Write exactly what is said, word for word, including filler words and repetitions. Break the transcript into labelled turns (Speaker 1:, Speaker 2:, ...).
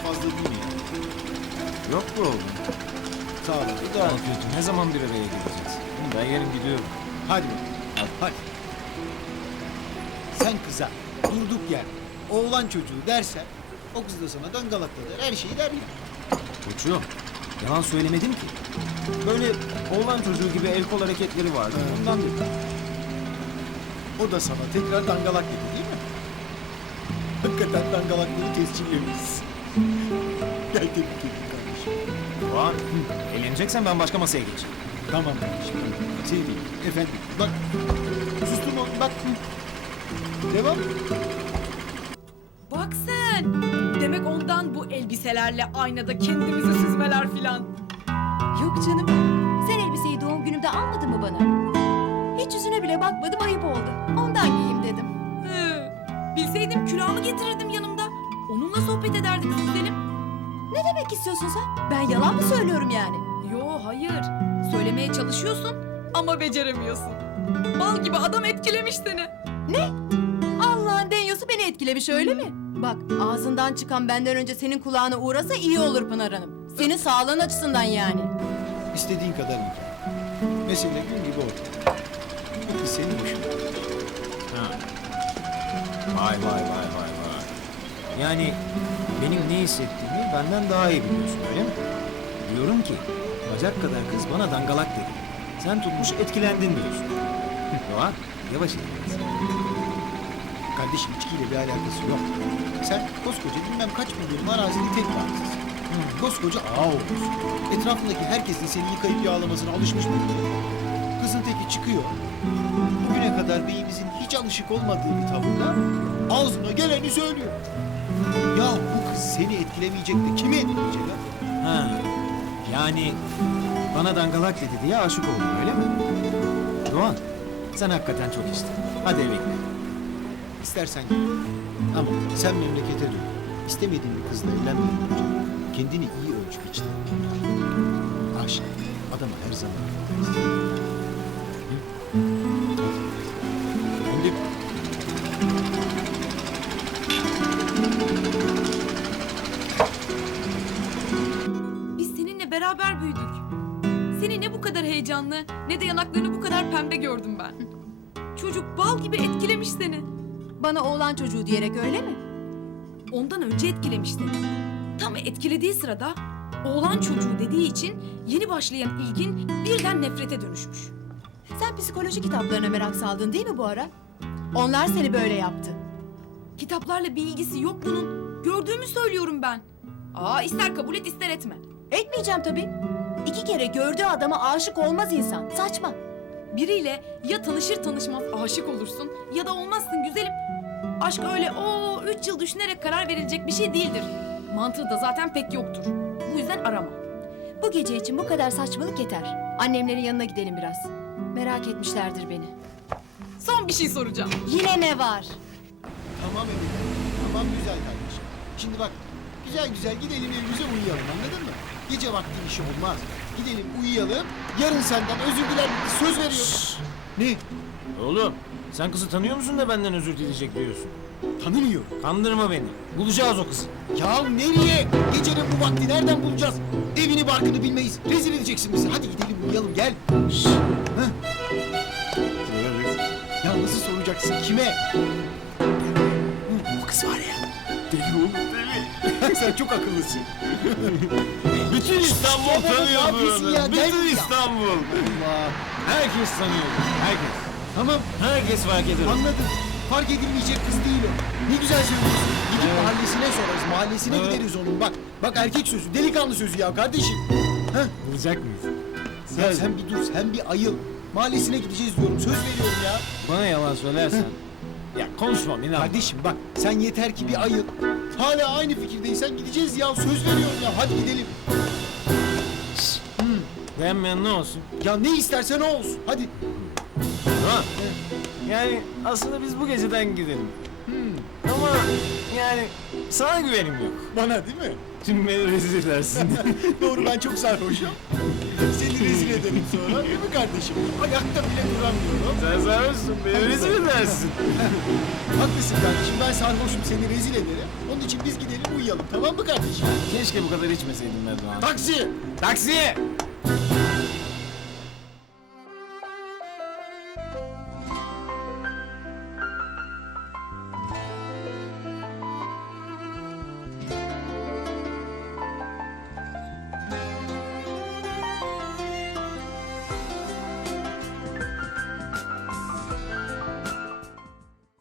Speaker 1: fazla değil mi ya?
Speaker 2: Yok bu oğlum.
Speaker 1: Sağ ol.
Speaker 2: Bu da kötü. Ne zaman bir araya geleceğiz? Ben yarın gidiyorum.
Speaker 1: Hadi bakalım. Hadi. Sen kıza durduk yer oğlan çocuğu dersen o kız da sana dangalakla der. Her şeyi der ya.
Speaker 2: Koçum, yalan söylemedim ki. Böyle oğlan çocuğu gibi el kol hareketleri vardı. Ondan dedim.
Speaker 1: O da sana tekrar dangalak dedi değil mi? Hakikaten dangalaklığı tescillemişsin. Gel tebrik edeyim kardeşim.
Speaker 2: Var. Eğleneceksen ben başka masaya geçeyim.
Speaker 1: Tamam kardeşim. Tamam. Sevdiğim, efendim. Bak. Susturma oğlum bak. Devam.
Speaker 3: Bak sen. Demek ondan bu elbiselerle aynada kendimizi süzmeler filan.
Speaker 4: Yok canım. Sen elbiseyi doğum günümde almadın mı bana? Hiç yüzüne bile bakmadım, ayıp oldu. Ondan giyeyim dedim.
Speaker 3: Hı. Bilseydim külahımı getirirdim yanımda. Onunla sohbet ederdik Süslenim.
Speaker 4: Ne demek istiyorsun sen? Ben yalan mı söylüyorum yani?
Speaker 3: Yo hayır. Söylemeye çalışıyorsun ama beceremiyorsun. Bal gibi adam etkilemiş seni.
Speaker 4: Ne? Allah'ın denyosu beni etkilemiş öyle mi? Bak ağzından çıkan benden önce senin kulağına uğrasa iyi olur Pınar Hanım. Senin sağlığın açısından yani.
Speaker 1: İstediğin kadar inkar. Mesele gün gibi ortada. Bu kız senin hoşuna.
Speaker 2: Ha. Vay vay vay vay vay. Yani benim ne hissettiğimi benden daha iyi biliyorsun öyle mi? Diyorum ki bacak kadar kız bana dangalak dedi. Sen tutmuş etkilendin diyorsun. Doğa yavaş et.
Speaker 1: Kardeşim içkiyle bir alakası yok. Sen koskoca bilmem kaç milyon arazinin tek varlısısın. Koskoca ağa olmuşsun. Etrafındaki herkesin seni yıkayıp yağlamasına alışmış mı? Kızın teki çıkıyor. Bugüne kadar beyimizin hiç alışık olmadığı bir tavırla ağzına geleni söylüyor. Ya bu kız seni etkilemeyecek de kimi etkileyecek ha?
Speaker 2: Ha. Yani bana dangalak dedi diye aşık oldun öyle mi? Doğan sen hakikaten çok içtin. Hadi eve gidelim.
Speaker 1: İstersen git. Ama sen memlekete dön. İstemediğin bir kızla evlenmeden önce kendini iyi ölçü biçtin. Aşk adamı her zaman yıkmaz. Hı? Şimdi
Speaker 3: Biz seninle beraber büyüdük. Seni ne bu kadar heyecanlı ne de yanaklarını bu kadar pembe gördüm ben. Çocuk bal gibi etkilemiş seni.
Speaker 4: Bana oğlan çocuğu diyerek öyle mi?
Speaker 3: Ondan önce etkilemiş seni. Tam etkilediği sırada oğlan çocuğu dediği için yeni başlayan ilgin birden nefrete dönüşmüş.
Speaker 4: Sen psikoloji kitaplarına merak saldın değil mi bu ara? Onlar seni böyle yaptı.
Speaker 3: Kitaplarla bir ilgisi yok bunun. Gördüğümü söylüyorum ben. Aa ister kabul et ister etme.
Speaker 4: Etmeyeceğim tabii. İki kere gördüğü adama aşık olmaz insan. Saçma.
Speaker 3: Biriyle ya tanışır tanışmaz aşık olursun ya da olmazsın güzelim. Aşk öyle o üç yıl düşünerek karar verilecek bir şey değildir. Mantığı da zaten pek yoktur. Bu yüzden arama.
Speaker 4: Bu gece için bu kadar saçmalık yeter. Annemlerin yanına gidelim biraz. Merak etmişlerdir beni.
Speaker 3: Son bir şey soracağım.
Speaker 4: Yine ne var?
Speaker 1: tamam Emine. Tamam güzel kardeşim. Şimdi bak güzel güzel gidelim evimize uyuyalım anladın mı? Gece vakti işi olmaz. Gidelim uyuyalım. Yarın senden özür diler söz veriyorum. Ne?
Speaker 2: Oğlum sen kızı tanıyor musun da benden özür dileyecek diyorsun.
Speaker 1: Tanımıyorum.
Speaker 2: Kandırma beni. Bulacağız o kızı.
Speaker 1: Ya nereye? Gecenin bu vakti nereden bulacağız? Evini barkını bilmeyiz. Rezil edeceksin bizi. Hadi gidelim uyuyalım gel. Şşş. Heh. Ya nasıl soracaksın kime? Bu kız var ya. Deli oğlum deli. Sen çok akıllısın.
Speaker 2: Bütün İstanbul
Speaker 1: Ya baba, ne
Speaker 2: tanıyor
Speaker 1: yapıyorsun
Speaker 2: bunu.
Speaker 1: ya? Gel
Speaker 2: Bütün
Speaker 1: ya.
Speaker 2: İstanbul.
Speaker 1: Allah.
Speaker 2: Herkes tanıyor. Herkes.
Speaker 1: Tamam
Speaker 2: Herkes fark eder.
Speaker 1: anladım. Fark edilmeyecek kız değil o. Ne güzel söylüyorsun. Gidip mahallesine sorarız. Mahallesine
Speaker 2: Evet.
Speaker 1: gideriz onun. Bak bak erkek sözü. Delikanlı sözü ya kardeşim. Heh.
Speaker 2: Bulacak mıyız?
Speaker 1: Ya sen bir dur, sen bir ayıl. Mahallesine gideceğiz diyorum, söz veriyorum ya.
Speaker 2: Bana yalan söylersen. Ya konuşmam inan.
Speaker 1: Kardeşim bak, sen yeter ki bir ayıl. Hala aynı fikirdeysen gideceğiz ya, söz veriyorum ya. Hadi gidelim.
Speaker 2: Beğenmeyen ne olsun?
Speaker 1: Ya ne istersen o olsun, hadi.
Speaker 2: Ha? Yani aslında biz bu geceden gidelim. Ama yani yani sana güvenim yok.
Speaker 1: Bana değil mi?
Speaker 2: Tüm beni rezil edersin.
Speaker 1: Doğru, ben çok sarhoşum. Seni rezil ederim sonra, değil mi kardeşim? Ayakta bile duramıyorum.
Speaker 2: Sen sarhoşsun, beni rezil edersin.
Speaker 1: Haklısın kardeşim, ben sarhoşum, seni rezil ederim. Onun için biz gidelim uyuyalım, tamam mı kardeşim?
Speaker 2: Keşke bu kadar içmeseydim Erdoğan.
Speaker 1: Taksi!
Speaker 2: Taksi!